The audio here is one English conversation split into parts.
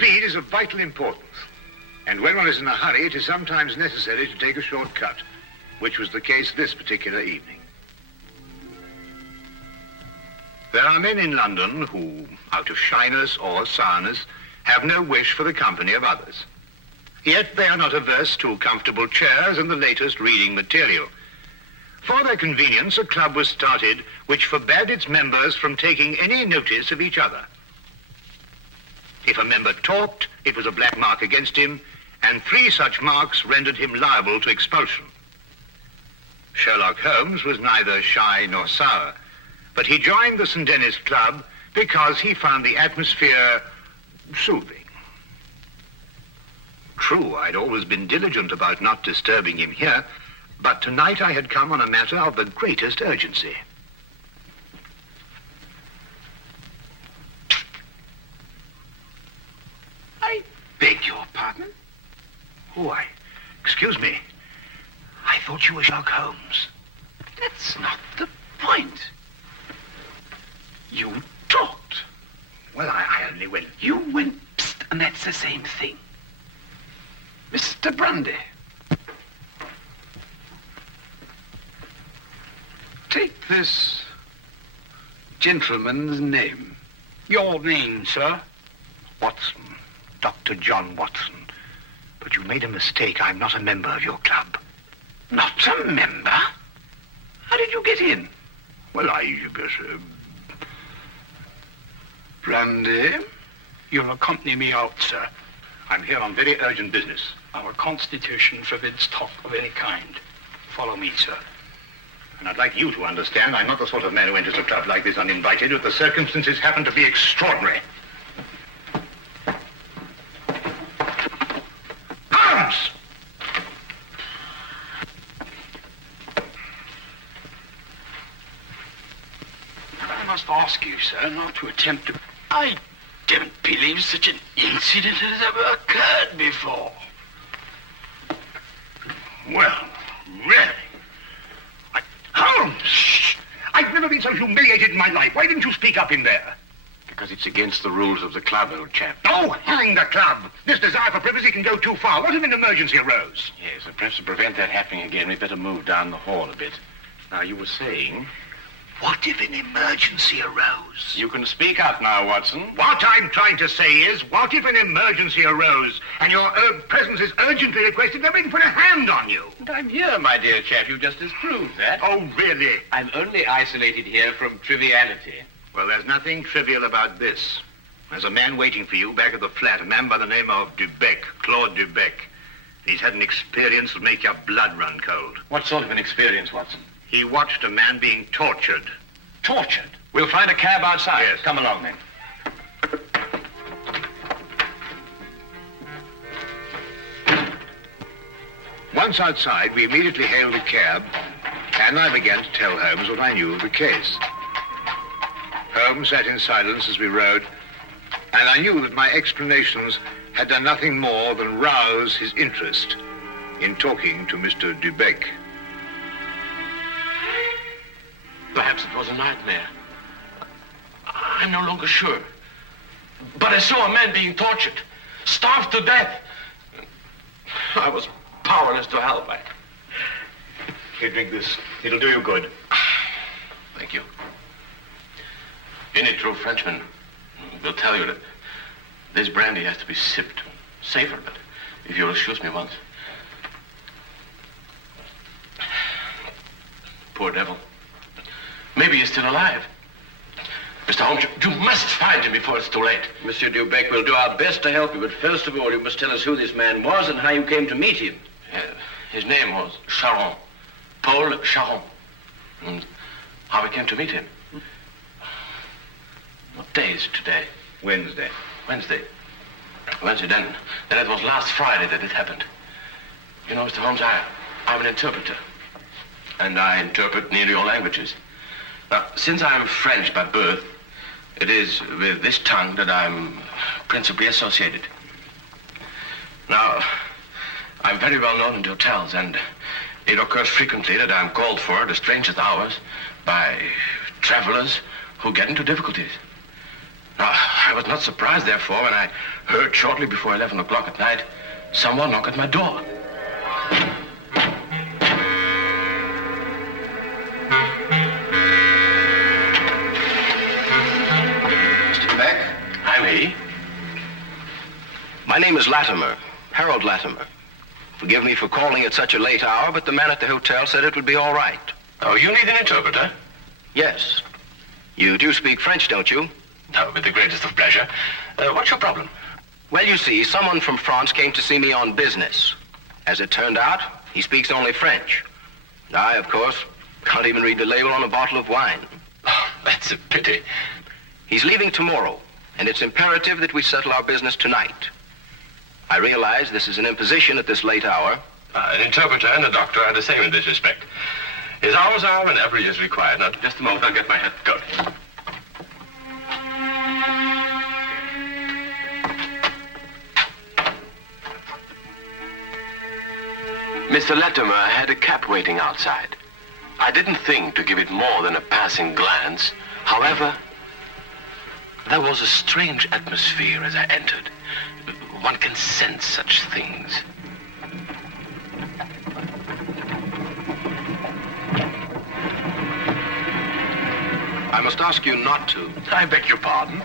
Speed is of vital importance. And when one is in a hurry, it is sometimes necessary to take a short cut, which was the case this particular evening. There are men in London who, out of shyness or sourness, have no wish for the company of others. Yet they are not averse to comfortable chairs and the latest reading material. For their convenience, a club was started which forbade its members from taking any notice of each other. If a member talked, it was a black mark against him, and 3 such marks rendered him liable to expulsion. Sherlock Holmes was neither shy nor sour, but he joined the St. Denis Club because he found the atmosphere soothing. True, I'd always been diligent about not disturbing him here, but tonight I had come on a matter of the greatest urgency. I beg your pardon? Oh, excuse me. I thought you were Sherlock Holmes. That's not the point. You talked. Well, I only went... You went psst, and that's the same thing. Mr. Grundy. Take this gentleman's name. Your name, sir? Watson. Dr. John Watson. But you made a mistake. I'm not a member of your club. Not a member? How did you get in? Well, Grundy? You'll accompany me out, sir. I'm here on very urgent business. Our constitution forbids talk of any kind. Follow me, sir. And I'd like you to understand I'm not the sort of man who enters a club like this uninvited, but the circumstances happen to be extraordinary. Holmes! I must ask you, sir, not to attempt to... I don't believe such an incident has ever occurred before. Well, really? Holmes! Shh! I've never been so humiliated in my life. Why didn't you speak up in there? Because it's against the rules of the club, old chap. Oh, hang the club! This desire for privacy can go too far. What if an emergency arose? Yes, and perhaps to prevent that happening again, we'd better move down the hall a bit. Now, you were saying... What if an emergency arose? You can speak up now, Watson. What I'm trying to say is, what if an emergency arose and your presence is urgently requested? Nobody can put a hand on you. And I'm here, my dear chap. You just disproved that. Oh, really? I'm only isolated here from triviality. Well, there's nothing trivial about this. There's a man waiting for you back at the flat, a man by the name of Dubec, Claude Dubec. He's had an experience that'll make your blood run cold. What sort of an experience, Watson? He watched a man being tortured. Tortured? We'll find a cab outside. Yes. Come along, then. Once outside, we immediately hailed a cab, and I began to tell Holmes what I knew of the case. Holmes sat in silence as we rode, and I knew that my explanations had done nothing more than rouse his interest in talking to Mr. Dubec. Perhaps it was a nightmare. I'm no longer sure. But I saw a man being tortured, starved to death. I was powerless to help. Here, drink this. It'll do you good. Thank you. Any true Frenchman will tell you that this brandy has to be sipped. Safer, but if you'll excuse me once. Poor devil. Maybe he's still alive. Mr. Holmes, you must find him before it's too late. Monsieur Dubec, we'll do our best to help you, but first of all, you must tell us who this man was and how you came to meet him. His name was Charon. Paul Charon. And how we came to meet him. What day is it today? Wednesday. Wednesday, then it was last Friday that it happened. You know, Mr. Holmes, I'm an interpreter. And I interpret nearly all languages. Now, since I'm French by birth, it is with this tongue that I'm principally associated. Now, I'm very well known in hotels, and it occurs frequently that I'm called for at the strangest hours by travelers who get into difficulties. Now, I was not surprised, therefore, when I heard shortly before 11 o'clock at night someone knock at my door. Mr. Dubec? I'm he. My name is Latimer, Harold Latimer. Forgive me for calling at such a late hour, but the man at the hotel said it would be all right. Oh, you need an interpreter? Yes. You do speak French, don't you? No, with the greatest of pleasure. What's your problem? Well, you see, someone from France came to see me on business. As it turned out, he speaks only French. And I, of course, can't even read the label on a bottle of wine. Oh, that's a pity. He's leaving tomorrow, and it's imperative that we settle our business tonight. I realize this is an imposition at this late hour. An interpreter and a doctor are the same in this respect. His hours are whenever he is required. Now, just a moment, I'll get my hat coat. Mr. Latimer had a cab waiting outside. I didn't think to give it more than a passing glance. However, there was a strange atmosphere as I entered. One can sense such things. I must ask you not to. I beg your pardon,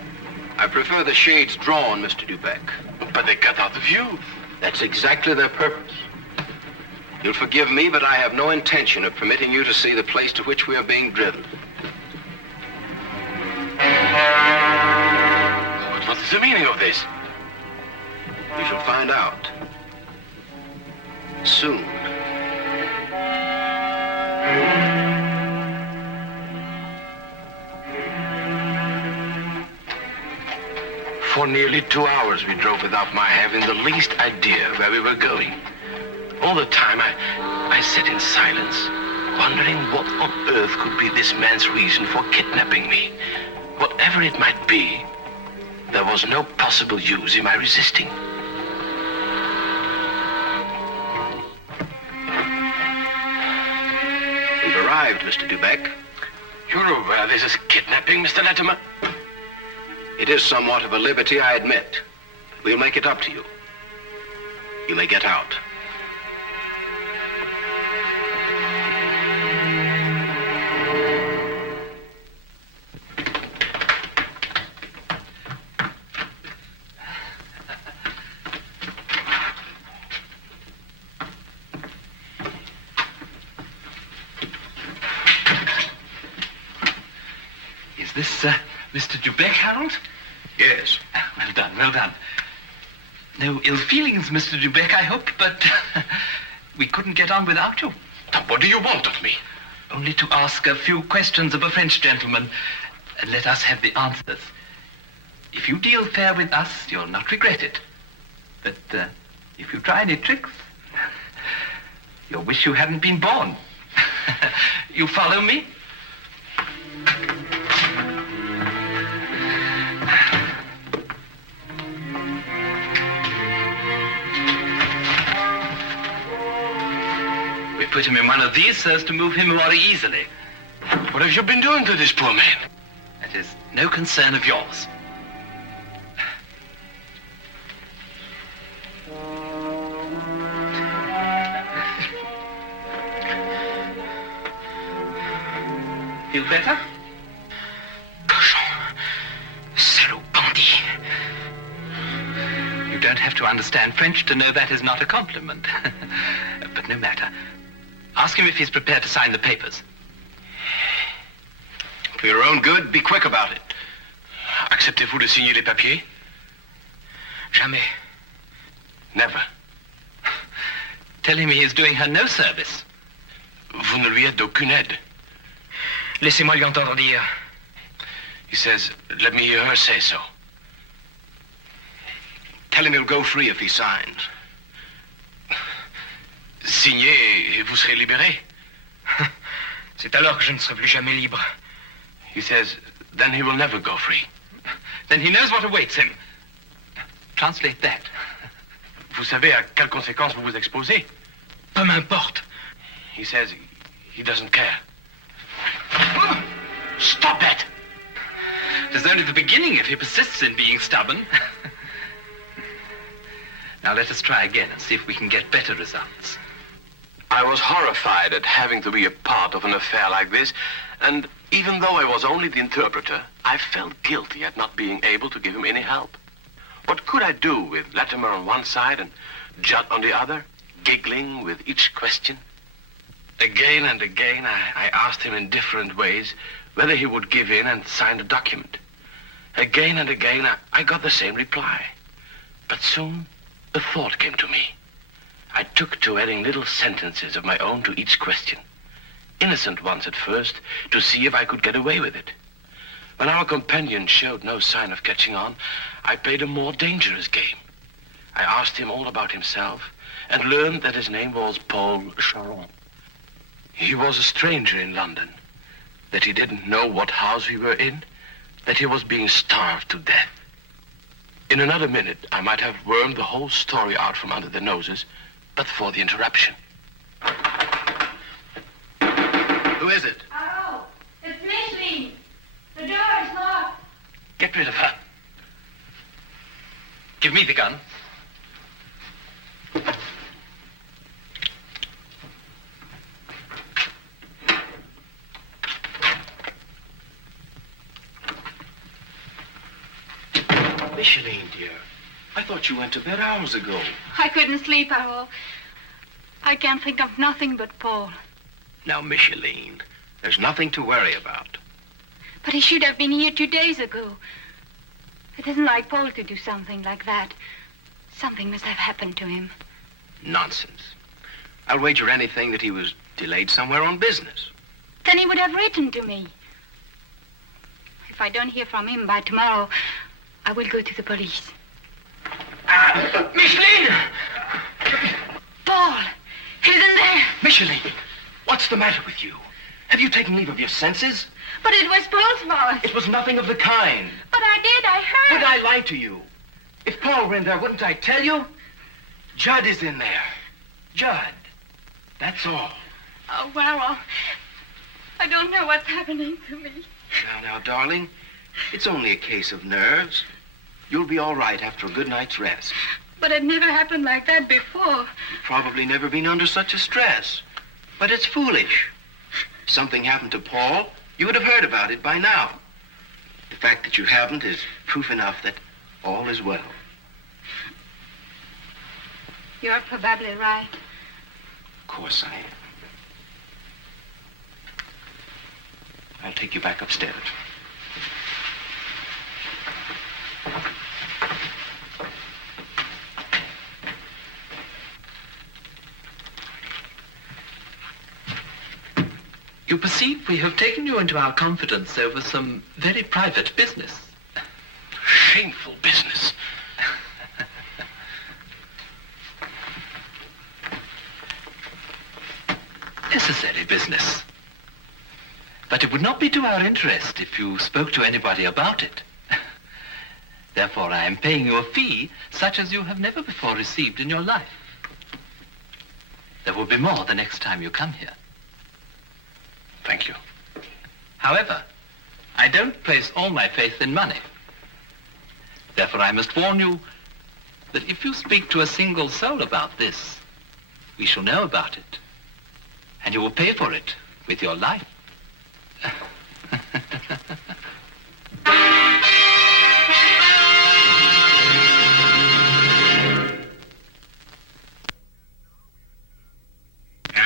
I prefer the shades drawn, Mr. Dubec. but they cut out the view. That's exactly their purpose. You'll forgive me, but I have no intention of permitting you to see the place to which we are being driven. What is the meaning of this? We shall find out. Soon. For nearly 2 hours we drove without my having the least idea where we were going. All the time I sat in silence, wondering what on earth could be this man's reason for kidnapping me. Whatever it might be, there was no possible use in my resisting. We've arrived, Mr. Dubec. You're aware this is kidnapping, Mr. Latimer? It is somewhat of a liberty, I admit. We'll make it up to you. You may get out. Is this, Mr. Dubec, Harold? Yes. Well done, well done. No ill feelings, Mr. Dubec, I hope, but we couldn't get on without you. Now, what do you want of me? Only to ask a few questions of a French gentleman and let us have the answers. If you deal fair with us, you'll not regret it. But if you try any tricks, you'll wish you hadn't been born. You follow me? We put him in one of these so as to move him more easily. What have you been doing to this poor man? That is no concern of yours. Feel better? Cochon. Salaud bandit. You don't have to understand French to know that is not a compliment. But no matter. Ask him if he's prepared to sign the papers. For your own good, be quick about it. Acceptez-vous de signer les papiers? Jamais. Never. Tell him he is doing her no service. Vous ne lui êtes d'aucune aide. Laissez-moi lui entendre dire. He says, let me hear her say so. Tell him he'll go free if he signs. Signez et vous serez libéré. C'est alors que je ne serai plus jamais libre. He says, then he will never go free. Then he knows what awaits him. Translate that. Vous savez à quelles conséquences vous vous exposez? Peu m'importe. He says he doesn't care. Stop that! There's only the beginning if he persists in being stubborn. Now let us try again and see if we can get better results. I was horrified at having to be a part of an affair like this, and even though I was only the interpreter, I felt guilty at not being able to give him any help. What could I do with Latimer on one side and Judd on the other, giggling with each question? Again and again, I asked him in different ways whether he would give in and sign the document. Again and again, I got the same reply. But soon, a thought came to me. I took to adding little sentences of my own to each question. Innocent ones at first, to see if I could get away with it. When our companion showed no sign of catching on, I played a more dangerous game. I asked him all about himself and learned that his name was Paul Charon. He was a stranger in London, that he didn't know what house we were in, that he was being starved to death. In another minute, I might have wormed the whole story out from under their noses, but for the interruption. Who is it? Oh, it's Micheline. The door is locked. Get rid of her. Give me the gun. Micheline, dear. I thought you went to bed hours ago. I couldn't sleep at all. I can't think of nothing but Paul. Now, Micheline, there's nothing to worry about. But he should have been here 2 days ago. It isn't like Paul to do something like that. Something must have happened to him. Nonsense. I'll wager anything that he was delayed somewhere on business. Then he would have written to me. If I don't hear from him by tomorrow, I will go to the police. Micheline! Paul! He's in there! Micheline, what's the matter with you? Have you taken leave of your senses? But it was Paul's fault. It was nothing of the kind. But I did. I heard. Would I lie to you? If Paul were in there, wouldn't I tell you? Judd is in there. Judd. That's all. Oh, well, I don't know what's happening to me. Now, darling, it's only a case of nerves. You'll be all right after a good night's rest. But it never happened like that before. You've probably never been under such a stress. But it's foolish. If something happened to Paul, you would have heard about it by now. The fact that you haven't is proof enough that all is well. You're probably right. Of course I am. I'll take you back upstairs. You perceive we have taken you into our confidence over some very private business. Shameful business. Necessary business. But it would not be to our interest if you spoke to anybody about it. Therefore, I am paying you a fee such as you have never before received in your life. There will be more the next time you come here. Thank you. However, I don't place all my faith in money. Therefore, I must warn you that if you speak to a single soul about this, we shall know about it. And you will pay for it with your life.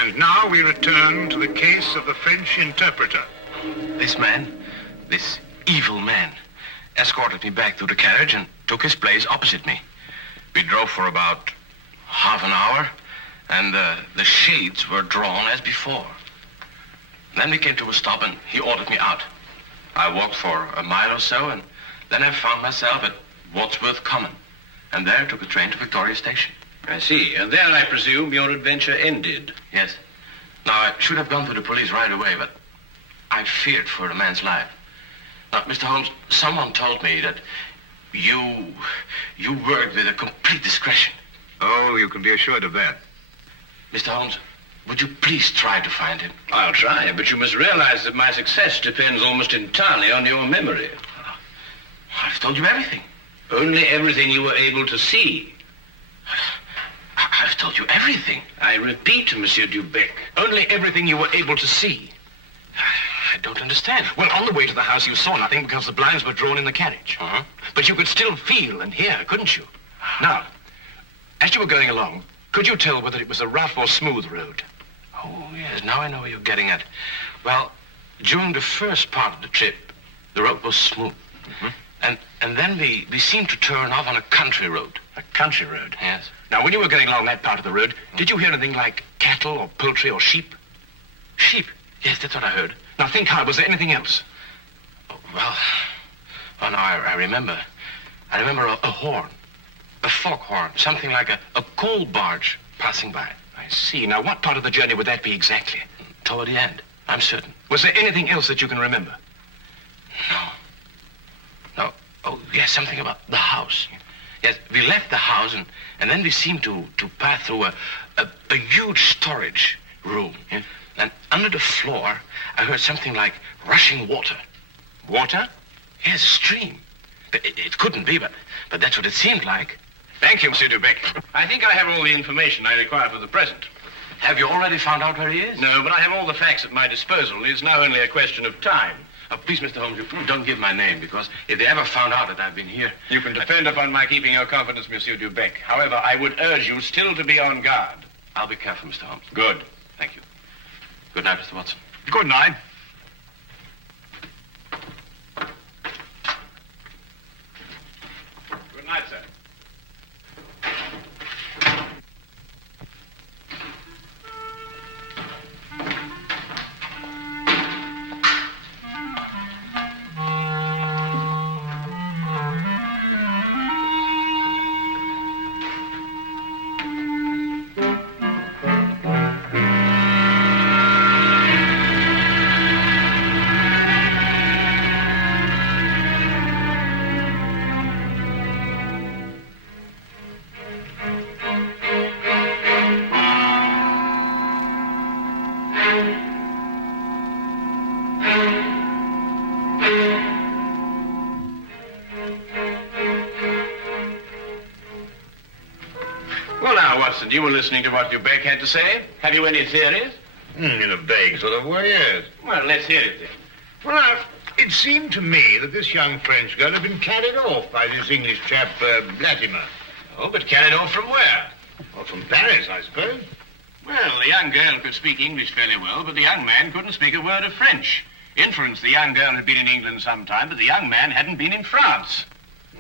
And now we return to the case of the French interpreter. This man, this evil man, escorted me back to the carriage and took his place opposite me. We drove for about half an hour, and the shades were drawn as before. Then we came to a stop, and he ordered me out. I walked for a mile or so, and then I found myself at Wadsworth Common, and there took a train to Victoria Station. I see. And there, I presume, your adventure ended. Yes. Now, I should have gone to the police right away, but I feared for the man's life. Now, Mr. Holmes, someone told me that you worked with a complete discretion. Oh, you can be assured of that. Mr. Holmes, would you please try to find him? I'll try, but you must realize that my success depends almost entirely on your memory. I've told you everything. Only everything you were able to see. I've told you everything. I repeat, Monsieur Dubec. Only everything you were able to see. I don't understand. Well, on the way to the house, you saw nothing because the blinds were drawn in the carriage. Uh-huh. But you could still feel and hear, couldn't you? Now, as you were going along, could you tell whether it was a rough or smooth road? Oh, yes, now I know what you're getting at. Well, during the first part of the trip, the road was smooth. Mm-hmm. And then we seemed to turn off on a country road. A country road? Yes. Now, when you were going along that part of the road, did you hear anything like cattle or poultry or sheep? Sheep? Yes, that's what I heard. Now, think hard. Was there anything else? Oh, well, now I remember. I remember a horn. A foghorn. Something like a coal barge passing by. I see. Now, what part of the journey would that be exactly? Toward the end, I'm certain. Was there anything else that you can remember? No. Oh, yes, something about the house. Yes, we left the house and then we seemed to pass through a huge storage room. Yeah? And under the floor, I heard something like rushing water. Water? Yes, a stream. It couldn't be, but that's what it seemed like. Thank you, Monsieur Dubec. I think I have all the information I require for the present. Have you already found out where he is? No, but I have all the facts at my disposal. It's now only a question of time. Please, Mr. Holmes, you don't give my name, because if they ever found out that I've been here... You can depend upon my keeping your confidence, Monsieur Dubec. However, I would urge you still to be on guard. I'll be careful, Mr. Holmes. Good. Thank you. Good night, Mr. Watson. Good night. Good night, sir. Well, now, Watson, you were listening to what Dubec had to say. Have you any theories? In a vague sort of way, yes. Well, let's hear it then. Well, now, it seemed to me that this young French girl had been carried off by this English chap, Latimer. Oh, but carried off from where? Well, from Paris, I suppose. Well, the young girl could speak English fairly well, but the young man couldn't speak a word of French. Inference, the young girl had been in England some time, but the young man hadn't been in France.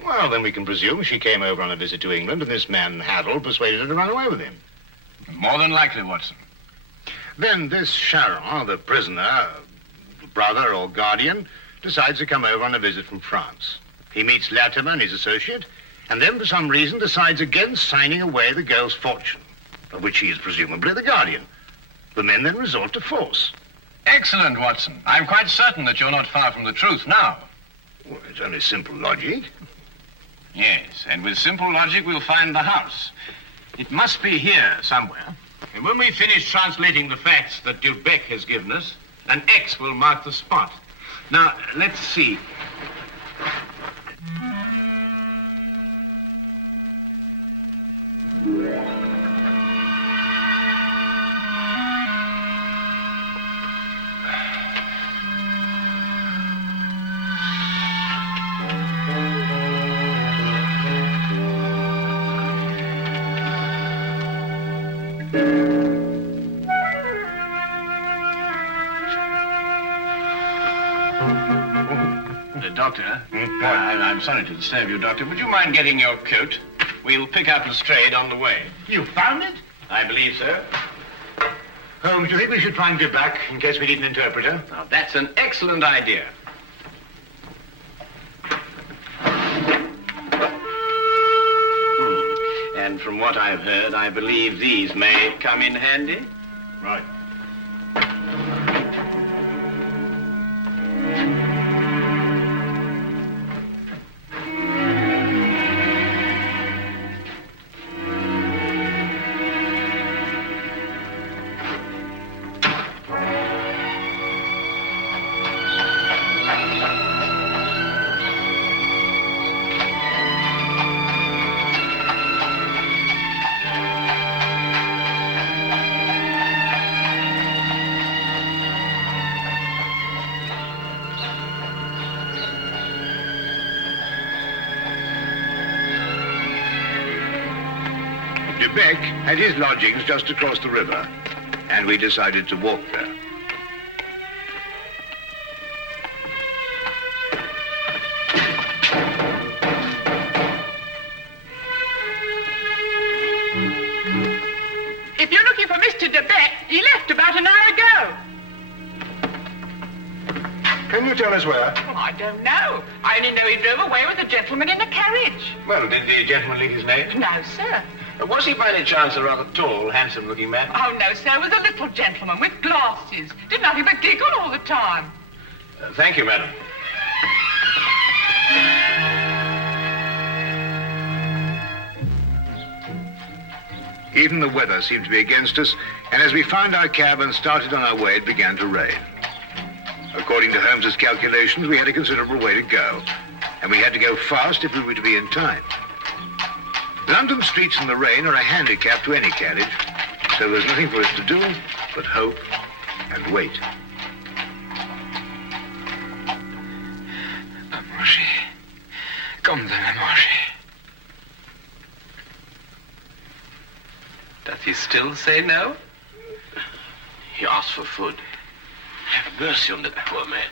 Well, then we can presume she came over on a visit to England, and this man, Harold, persuaded her to run away with him. More than likely, Watson. Then this Charon, the prisoner, brother or guardian, decides to come over on a visit from France. He meets Latimer and his associate, and then for some reason decides against signing away the girl's fortune, of which he is presumably the guardian. The men then resort to force. Excellent, Watson. I'm quite certain that you're not far from the truth now. Well, it's only simple logic. Yes, and with simple logic, we'll find the house. It must be here somewhere. And when we finish translating the facts that Dubec has given us, an X will mark the spot. Now, let's see. Doctor, I'm sorry to disturb you, Doctor. Would you mind getting your coat? We'll pick up Lestrade on the way. You found it? I believe so. Holmes, do you think we should try and get back in case we need an interpreter? Now, that's an excellent idea. And from what I've heard, I believe these may come in handy. Right. Dubec had his lodgings just across the river, and we decided to walk there. If you're looking for Mr. Dubec, he left about an hour ago. Can you tell us where? Well, I don't know. I only know he drove away with a gentleman in a carriage. Well, did the gentleman leave his name? No, sir. Was he by any chance a rather tall, handsome-looking man? Oh, no, sir. It was a little gentleman with glasses. Did nothing but giggle all the time. Thank you, madam. Even the weather seemed to be against us, and as we found our cab and started on our way, it began to rain. According to Holmes's calculations, we had a considerable way to go, and we had to go fast if we were to be in time. London streets in the rain are a handicap to any carriage, so there's nothing for us to do but hope and wait. À manger. Comme de la manger. Does he still say no? He asked for food. Have mercy on that poor man.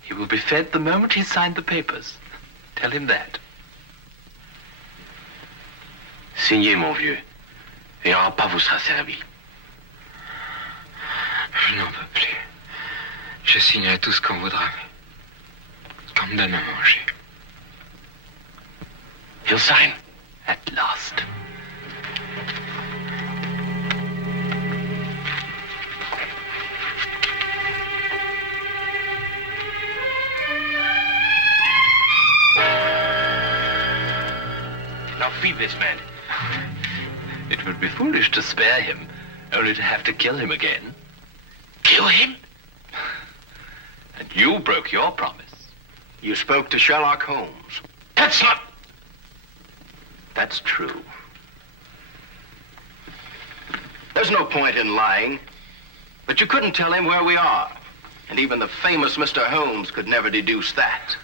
He will be fed the moment he's signed the papers. Tell him that. Signez, mon vieux, et un repas vous sera servi. Je n'en peux plus. Je signerai tout ce qu'on voudra. Qu'on me donne à manger. He'll sign. At last. Now feed this man. It would be foolish to spare him, only to have to kill him again. Kill him? And you broke your promise. You spoke to Sherlock Holmes. That's not... That's true. There's no point in lying. But you couldn't tell him where we are. And even the famous Mr. Holmes could never deduce that.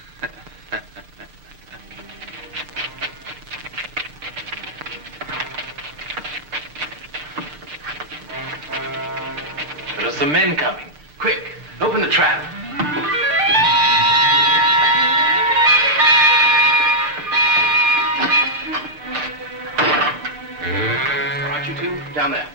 There's the men coming. Quick, open the trap. All right, you two, down there.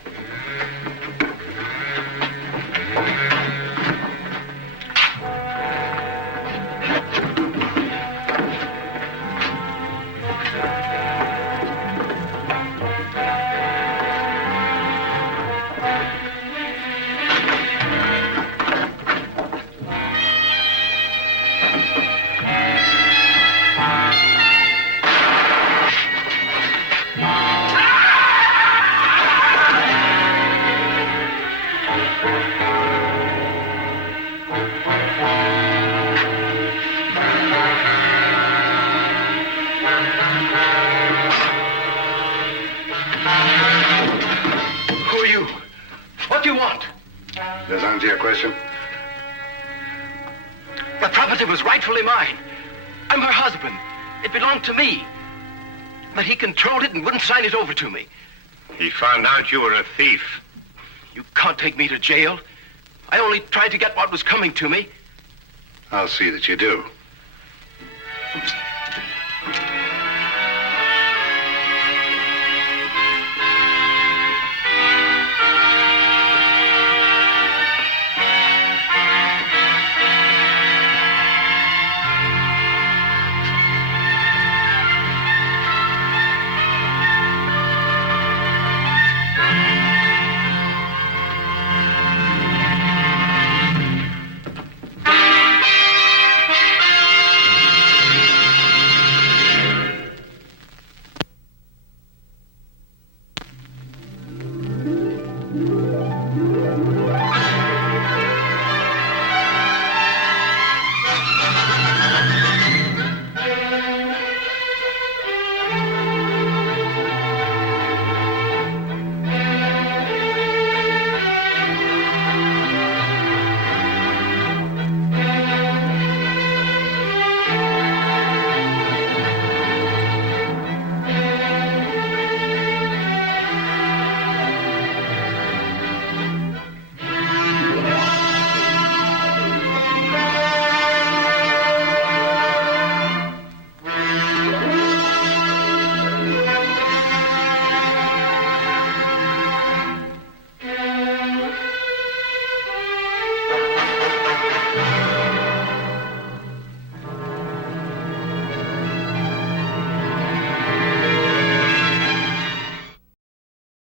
Does that answer your question? The property was rightfully mine. I'm her husband. It belonged to me. But he controlled it and wouldn't sign it over to me. He found out you were a thief. You can't take me to jail. I only tried to get what was coming to me. I'll see that you do.